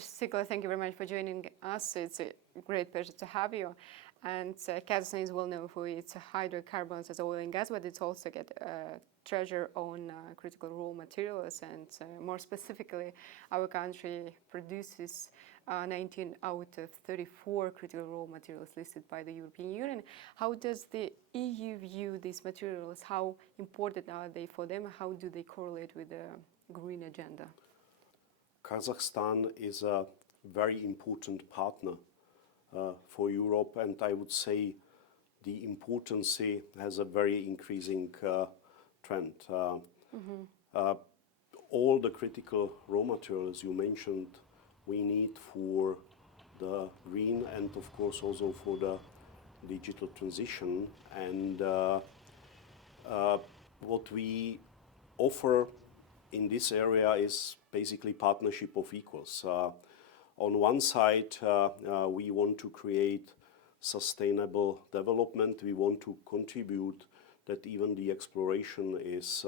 Mr. Síkela, thank you very much for joining us. It's a great pleasure to have you. And Kazakhstan is well known for its hydrocarbons as oil and gas, but it's also got treasure on critical raw materials. And more specifically, our country produces 19 out of 34 critical raw materials listed by the European Union. How does the EU view these materials? How important are they for them? How do they correlate with the green agenda? Kazakhstan is a very important partner for Europe, and I would say the importance has a very increasing trend. All the critical raw materials you mentioned we need for the green and of course also for the digital transition, and what we offer in this area is basically partnership of equals. On one side, we want to create sustainable development. We want to contribute that even the exploration is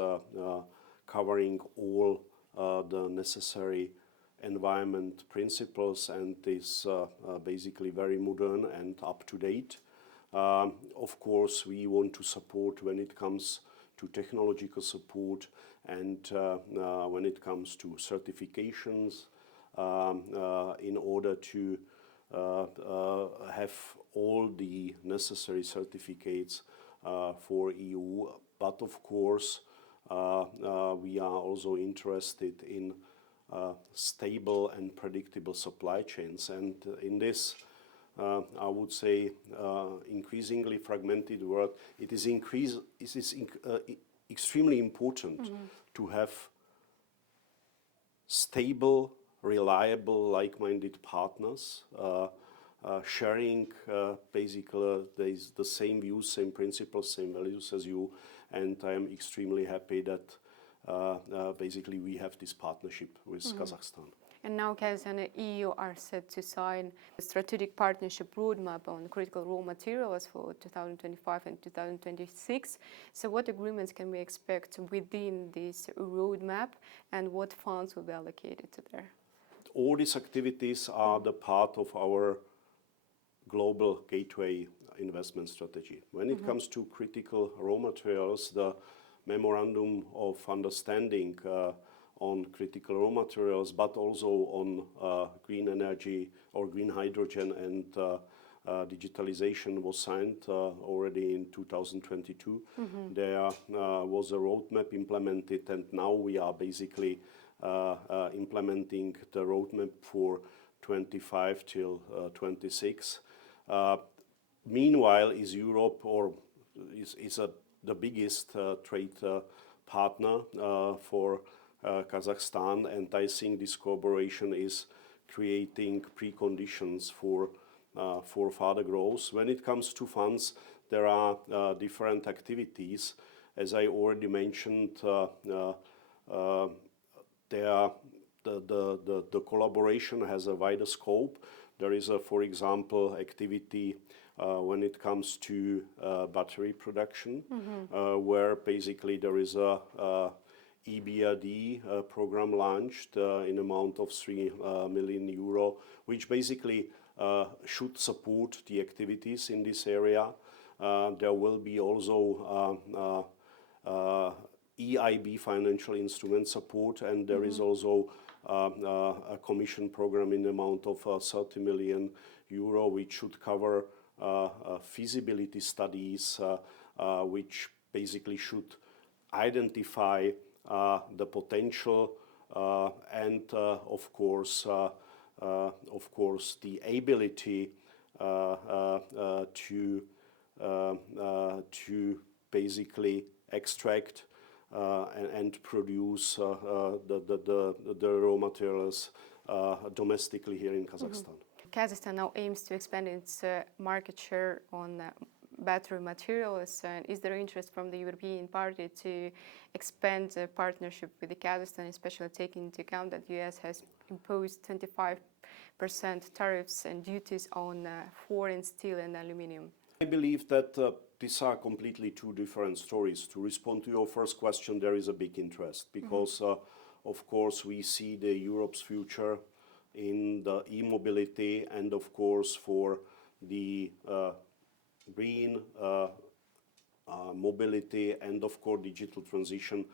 covering all the necessary environment principles and is basically very modern and up to date. Of course, we want to support when it comes to technological support and when it comes to certifications in order to have all the necessary certificates for EU. But of course, we are also interested in stable and predictable supply chains. And in this, I would say, increasingly fragmented world, it is extremely important to have stable, reliable, like-minded partners sharing basically the same views, same principles, same values as you. And I am extremely happy that basically we have this partnership with Kazakhstan. And now Kazakhstan and EU are set to sign a strategic partnership roadmap on critical raw materials for 2025 and 2026. So what agreements can we expect within this roadmap and what funds will be allocated to there? All these activities are the part of our global gateway investment strategy. When it comes to critical raw materials, the memorandum of understanding on critical raw materials, but also on green energy or green hydrogen and digitalization was signed already in 2022. There was a roadmap implemented, and now we are basically implementing the roadmap for 25 till 26. Meanwhile, is Europe or is the biggest trade partner for Kazakhstan, and I think this cooperation is creating preconditions for further growth. When it comes to funds, there are different activities. As I already mentioned, the collaboration has a wider scope. There is, for example, activity when it comes to battery production, where basically there is a EBRD program launched in amount of 3 million euro, which basically should support the activities in this area. There will be also EIB financial instrument support, and there is also a commission program in the amount of 30 million euro, which should cover feasibility studies, which basically should identify the potential and of course the ability to basically extract and produce the raw materials domestically here in Kazakhstan. Kazakhstan now aims to expand its market share on battery materials. And is there interest from the European Party to expand the partnership with the Kazakhstan, especially taking into account that the US has imposed 25% tariffs and duties on foreign steel and aluminium? I believe that these are completely two different stories. To respond to your first question, there is a big interest because, of course, we see the Europe's future in the e-mobility and of course for the green mobility and of course digital transition.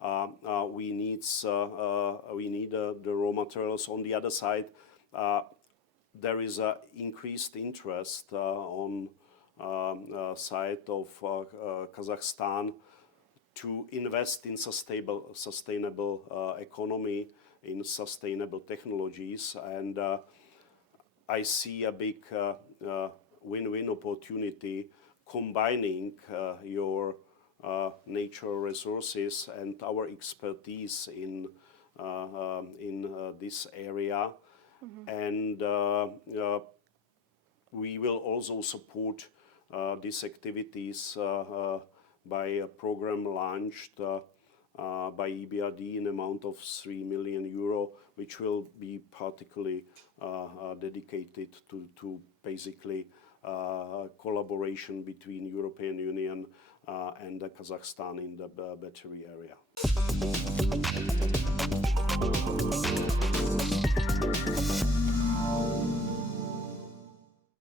We need the raw materials. On the other side, there is an increased interest on side of Kazakhstan to invest in sustainable economy, in sustainable technologies, and I see a big win-win opportunity combining your natural resources and our expertise in this area. And we will also support these activities by a program launched by EBRD in amount of 3 million euro, which will be particularly dedicated to basically collaboration between European Union and Kazakhstan in the battery area.